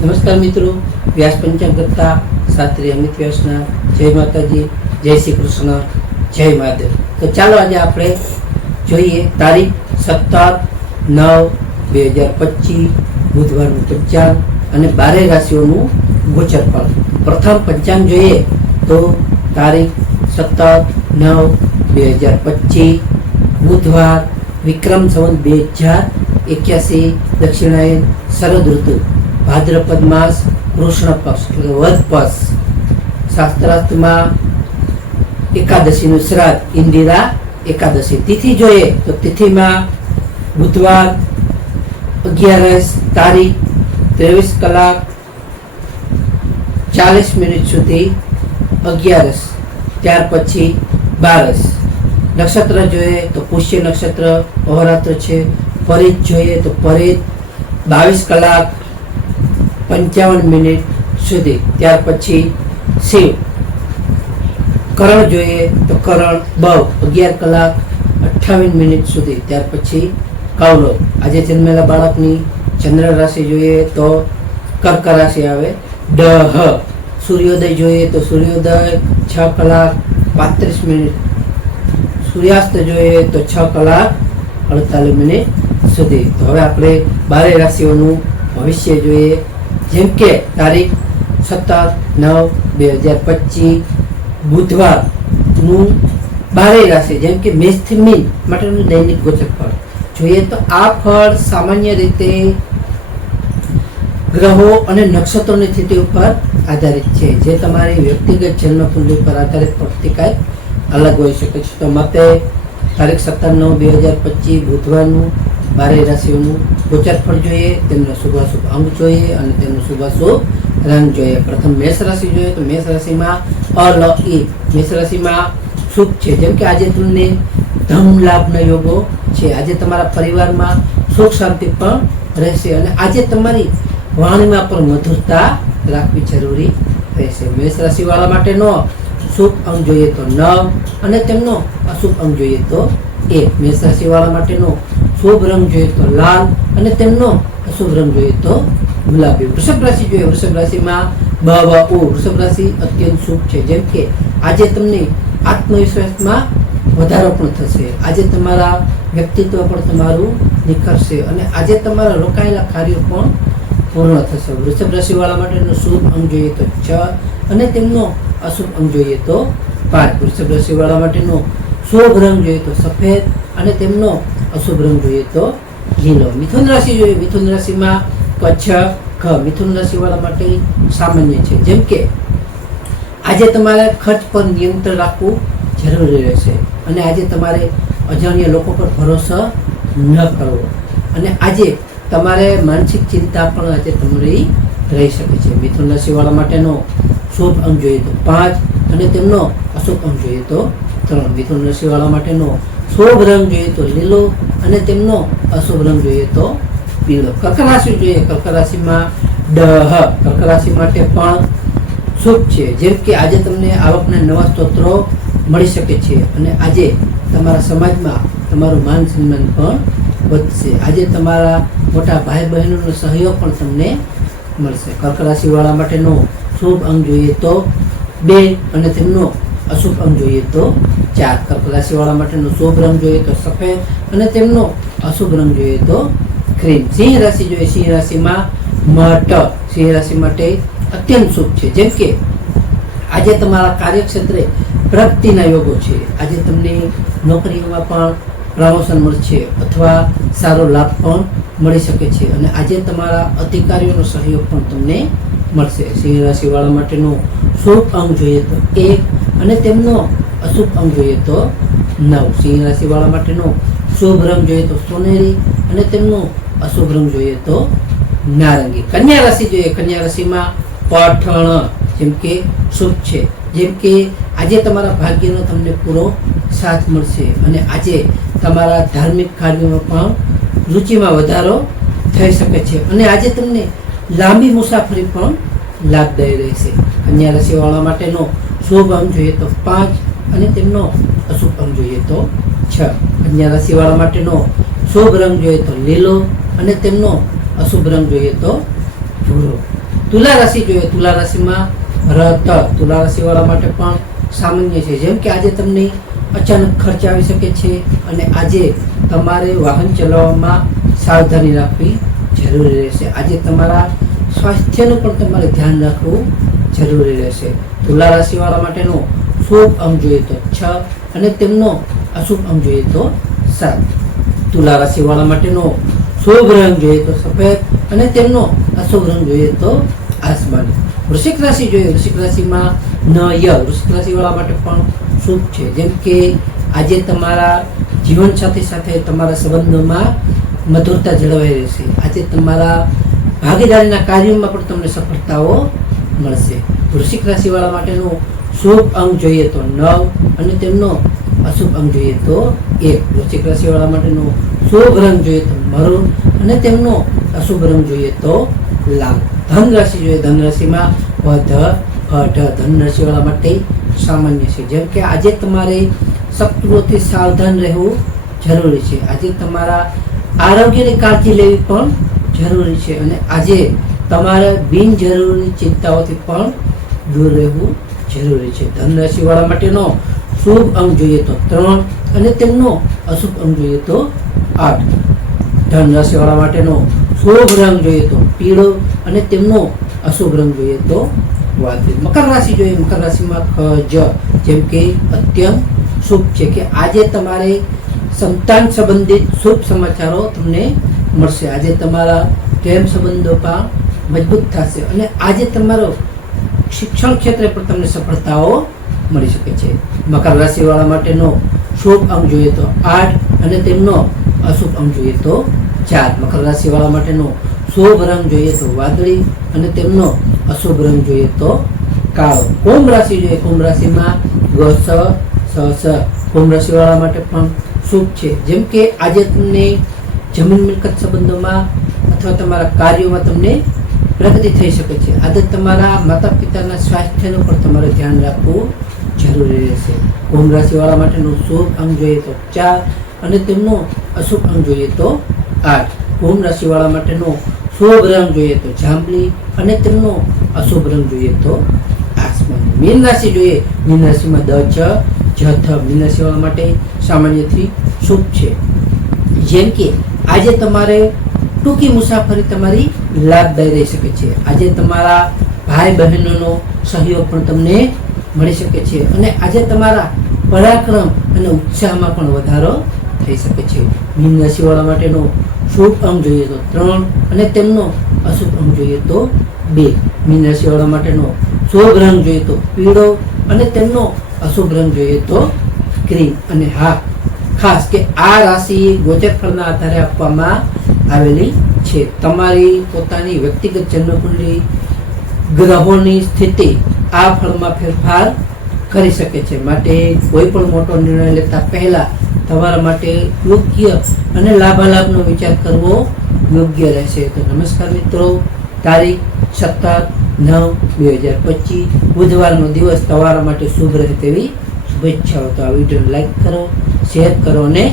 નમસ્કાર મિત્રો. વ્યાસ પંચાંગ કરતા શાસ્ત્રી અમિત વ્યાસના જય માતાજી, જય શ્રી કૃષ્ણ, જય મહાદેવ. તો ચાલો આજે આપણે જોઈએ તારીખ સત્તર નવ બે હજાર પચીસ, બુધવારનું પંચાંગ અને બારે રાશિઓનું ગોચર પણ પ્રથમ પંચાંગ જોઈએ તો તારીખ સત્તર નવ બે હજાર પચીસ, બુધવાર વિક્રમ સંવત બે હજાર એક્યાસી, દક્ષિણાયન, શરદ ઋતુ. ભાદ્રપદ માસ, કૃષ્ણ પક્ષ, એટલે વધ પક્ષ. શાસ્ત્રાર્થમાં એકાદશીનું શ્રાદ્ધ, ઇન્દિરા એકાદશી. તિથિ જોઈએ તો તિથિમાં બુધવાર અગિયારસ તારીખ, ત્રેવીસ કલાક, ચાલીસ મિનિટ સુધી અગિયારસ, ત્યાર પછી બારસ. નક્ષત્ર જોઈએ તો પુષ્ય નક્ષત્ર અહોરાત્ર છે. પરિત જોઈએ તો પરિત. બાવીસ કલાક પંચાવન મિનિટ સુધી. ત્યાર પછી સેવ કરણ જોઈએ તો કરણ બવ અગિયાર કલાક અઠ્ઠાવીસ મિનિટ સુધી. ત્યાર પછી કાવલો આજે જન્મેલા બાળકની ચંદ્ર રાશિ જોઈએ તો કર્ક રાશિ આવે. ડહ. સૂર્યોદય જોઈએ તો સૂર્યોદય, છ કલાક પાંત્રીસ મિનિટ. સૂર્યાસ્ત જોઈએ તો છ કલાક અડતાલીસ મિનિટ સુધી. તો હવે આપણે બારે રાશિઓનું ભવિષ્ય જોઈએ. જેમ કે તારીખ સત્તર નવ બે હજાર પચીસ બુધવારનું બારે રાશિ, જેમ કે મેષથી મીન માટેનું દૈનિક ગોચર ફળ. જોઈએ તો આ ફળ સામાન્ય રીતે ગ્રહો અને નક્ષત્રોની સ્થિતિ ઉપર આધારિત છે. જે તમારી વ્યક્તિગત જન્મકુંડલી ઉપર આધારિત પ્રતિકાય અલગ હોઈ શકે છે. તો મતે તારીખ સત્તર નવ બે હજાર પચીસ, બુધવારનું બારે રાશિઓનું ગોચર ફળ જોઈએ, તેમનો શુભાશુભ અંગ જોઈએ અને તેમનો શુભાશુભ રંગ જોઈએ. પ્રથમ મેષ રાશિ જોઈએ તો મેષ રાશિમાં અલ ઈ મેષ રાશિમાં શુભ છે. જેમ કે આજે તમને ધમ લાભના યોગો છે. આજે તમારા પરિવારમાં સુખ શાંતિ પણ રહેશે અને આજે તમારી વાણીમાં પણ મધુરતા રાખવી જરૂરી રહેશે. મેષ રાશિવાળા માટેનો શુભ અંગ જોઈએ તો નવ અને તેમનો અશુભ અંગ જોઈએ તો એક. મેષ રાશિવાળા માટેનો શુભ રંગ જોઈએ તો લાલ અને તેમનો અશુભ રંગ જોઈએ તો ગુલાબી. વૃષભ રાશિ જોઈએ. વૃષભ રાશિમાં બ વ ઉ વૃષભ રાશિ અત્યંત શુભ છે. જેમ કે આજે તમને આત્મવિશ્વાસમાં વધારો પણ થશે. આજે તમારા વ્યક્તિત્વ પણ તમારું નિખરશે અને આજે તમારા રોકાયેલા કાર્યો પણ પૂર્ણ થશે. વૃષભ રાશિવાળા માટેનો શુભ અંગ જોઈએ તો છ અને તેમનો અશુભ અંગ જોઈએ તો પાંચ. વૃષભ રાશિવાળા માટેનો શુભ રંગ જોઈએ તો સફેદ અને તેમનો અશુભ રંગ જોઈએ તો લીલો. મિથુન રાશિ જોઈએ. મિથુન રાશિમાં કચ્છ ખ મિથુન રાશિવાળા માટે સામાન્ય છે. જેમ કે, આજે તમારે ખર્ચ પર નિયંત્રણ રાખવું જરૂરી રહેશે અને આજે તમારે અજાણ્યા લોકો પર ભરોસો ન કરવો. અને આજે તમારે માનસિક ચિંતા પણ આજે તમારી રહી શકે છે. મિથુન રાશિવાળા માટેનો શુભ અંગ જોઈએ તો પાંચ અને તેમનો અશુભ અંગ જોઈએ તો ત્રણ. મિથુન રાશિવાળા માટેનો શુભ રંગ જોઈએ તો લીલો અને તેમનો અશુભ રંગ જોઈએ તો પીળો. કર્ક રાશિ જોઈએ કર્ક રાશિમાં ડહ. કર્ક રાશિ માટે પણ શુભ છે. જેમ કે આજે તમને આવકના નવા સ્તોત્રો મળી શકે છે અને આજે તમારા સમાજમાં તમારું માન સન્માન પણ વધશે. આજે તમારા મોટા ભાઈ બહેનોનો સહયોગ પણ તમને મળશે. કર્ક રાશિવાળા માટેનો શુભ અંગ જોઈએ તો બે અને તેમનો અશુભ અંગ જોઈએ તો ચાર રાશિવાળા માટેનો શુભ રંગ જોઈએ તો સફેદ અને તેમનો અશુભ રંગ જોઈએ તો ક્રીમ. સિંહ રાશિ જોઈએ, સિંહ રાશિમાં મટ સિંહ રાશિ માટે અત્યંત શુભ છે. જેમ કે આજે તમારા કાર્યક્ષેત્રે પ્રગતિના યોગો છે. આજે તમને નોકરીઓમાં પણ પ્રમોશન મળશે અથવા સારો લાભ પણ મળી શકે છે અને આજે તમારા અધિકારીઓનો સહયોગ પણ તમને મળશે. સિંહ રાશિવાળા માટેનો શુભ અંગ જોઈએ તો એક અને તેમનો અશુભ અંગ જોઈએ તો નવ. સિંહ રાશિવાળા માટેનો શુભ રંગ જોઈએ તો સોનેરી અને તેમનો અશુભ રંગ જોઈએ તો નારંગી. કન્યા રાશિ જોઈએ. કન્યા રાશિમાં પઠણ જેમ કે શુભ છે. જેમ કે આજે તમારા ભાગ્યનો તમને પૂરો સાથ મળશે અને આજે તમારા ધાર્મિક કાર્યોમાં પણ રુચિમાં વધારો થઈ શકે છે અને આજે તમને લાંબી મુસાફરી પણ લાભદાયી રહેશે. કન્યા રાશિવાળા માટેનો શુભ અંગ જોઈએ તો પાંચ અને તેમનો અશુભ રંગ જોઈએ તો છ. કન્યા રાશિવાળા માટેનો શુભ રંગ જોઈએ તો લીલો અને તેમનો અશુભ રંગ જોઈએ તો ભૂરો. તુલા રાશિ જોઈએ, તુલા રાશિમાં રત. તુલા રાશિ વાળા માટે પણ સામાન્ય છે. જેમ કે આજે તમને અચાનક ખર્ચ આવી શકે છે અને આજે તમારે વાહન ચલાવવામાં સાવધાની રાખવી જરૂરી રહેશે. આજે તમારા સ્વાસ્થ્યનું પણ તમારે ધ્યાન રાખવું જરૂરી રહેશે. તુલા રાશિવાળા માટેનો શુભ અંગ જોઈએ તો છ અને તેમનો અશુભ અંક જોઈએ તો સાત. તુલા રાશિ વાળા માટેનો શુભ રંગ જોઈએ તો સફેદ અને તેમનો અશુભ રંગ જોઈએ તો આસમાની. વૃશ્ચિક રાશિ જોઈએ, વૃશ્ચિક રાશિમાં ન ય. વૃશ્ચિક રાશિ વાળા માટે પણ શુભ છે. જેમ કે આજે તમારા જીવન સાથી સાથે તમારા સંબંધોમાં મધુરતા જળવાઈ રહેશે. આજે તમારા ભાગીદારીના કાર્યોમાં પણ તમને સફળતાઓ મળશે. વૃશ્ચિક રાશિવાળા માટેનો શુભ અંગ જોઈએ તો નવ અને તેમનો અશુભ અંગ જોઈએ તો એક. વૃશ્ચિક રાશિ વાળા માટેનો શુભ રંગ જોઈએ તો મરૂન અને તેમનો અશુભ રંગ જોઈએ તો લાલ. ધન રાશિ જોઈએ. ધન રાશિમાં વધ, અઢ ધન રાશિવાળા માટે સામાન્ય છે. જેમ કે આજે તમારે શત્રુઓથી સાવધાન રહેવું જરૂરી છે. આજે તમારા આરોગ્યની કાળજી લેવી પણ જરૂરી છે અને આજે તમારે બિનજરૂરી ચિંતાઓથી પણ દૂર રહેવું જરૂરી છે. ધન રાશિ વાળા માટેનો શુભ અંગ જોઈએ તો ત્રણ અને તેમનો અશુભ અંગ જોઈએ તો આઠ. ધન રાશિ વાળા માટેનો શુભ રંગ જોઈએ તો પીળો અને તેમનો અશુભ રંગ જોઈએ તો વાદળી. મકર રાશિ જોઈએ. મકર રાશિમાં ખ, જ જેમ કે અત્યંત શુભ છે કે આજે તમારે સંતાન સંબંધિત શુભ સમાચારો તમને મળશે. આજે તમારા પ્રેમ સંબંધો પણ મજબૂત થશે અને આજે તમારો શિક્ષણ ક્ષેત્રે પણ તમને સફળતાઓ મળી શકે છે. મકર રાશિ વાળા માટેનો શુભ અંક જોઈએ તો આઠ અને તેમનો અશુભ અંગ જોઈએ તો ચાર. મકર રાશિ વાળા માટેનો શુભ રંગ જોઈએ તો વાદળી અને તેમનો અશુભ રંગ જોઈએ તો કાળો. કુંભ રાશિ જોઈએ, કુંભ રાશિમાં સ સ સ. કુંભ રાશિ વાળા માટે પણ શુભ છે. જેમ કે આજે તમને જમીન મિલકત સંબંધોમાં અથવા તમારા કાર્યોમાં તમને પ્રગતિ થઈ શકે છે. આજે તમારા માતા પિતાના સ્વાસ્થ્યનું પણ તમારે ધ્યાન રાખવું જરૂરી રહેશે. કુંભ રાશિવાળા માટેનું શુભ અંગ જોઈએ તો ચાર અને તેમનો અશુભ અંગ જોઈએ તો આઠ. કુંભ રાશિવાળા માટેનો શુભ રંગ જોઈએ તો જાંબલી અને તેમનો અશુભ રંગ જોઈએ તો આસમાની. મીન રાશિ જોઈએ, મીન રાશિમાં દ, છ જથ મીન રાશિવાળા માટે સામાન્યથી શુભ છે. જેમ કે આજે તમારે ટૂંકી મુસાફરી તમારી લાભદાયી રહી શકે છે. આજે તમારા ભાઈ બહેનોનો સહયોગ પણ તમને મળી શકે છે અને આજે તમારા પરાક્રમ અને ઉત્સાહમાં પણ વધારો થઈ શકે છે. મીન રાશિવાળા માટેનો શુભ અંગ જોઈએ તો ત્રણ અને તેમનો અશુભ અંગ જોઈએ તો બે. મીન રાશિવાળા માટેનો શુભ રંગ જોઈએ તો પીળો અને તેમનો અશુભ રંગ જોઈએ તો ક્રીમ અને હા, ખાસ કે આ રાશિ ગોચર ફળના આધારે આપવામાં આવેલી છે. તમારી પોતાની વ્યક્તિગત જન્મકુંડલી ગ્રહોની સ્થિતિ આ ફળમાં ફેરફાર કરી શકે છે. માટે કોઈ પણ મોટો નિર્ણય લેતા પહેલા તમારા માટે યોગ્ય અને લાભાલાભનો વિચાર કરવો યોગ્ય રહેશે. તો નમસ્કાર મિત્રો. તારીખ સત્તર નવ બે હજાર પચીસ. બુધવારનો દિવસ તમારા માટે શુભ રહે તેવી શુભેચ્છાઓ. તો આ વીડિયો લાઈક કરો, શેર કરો અને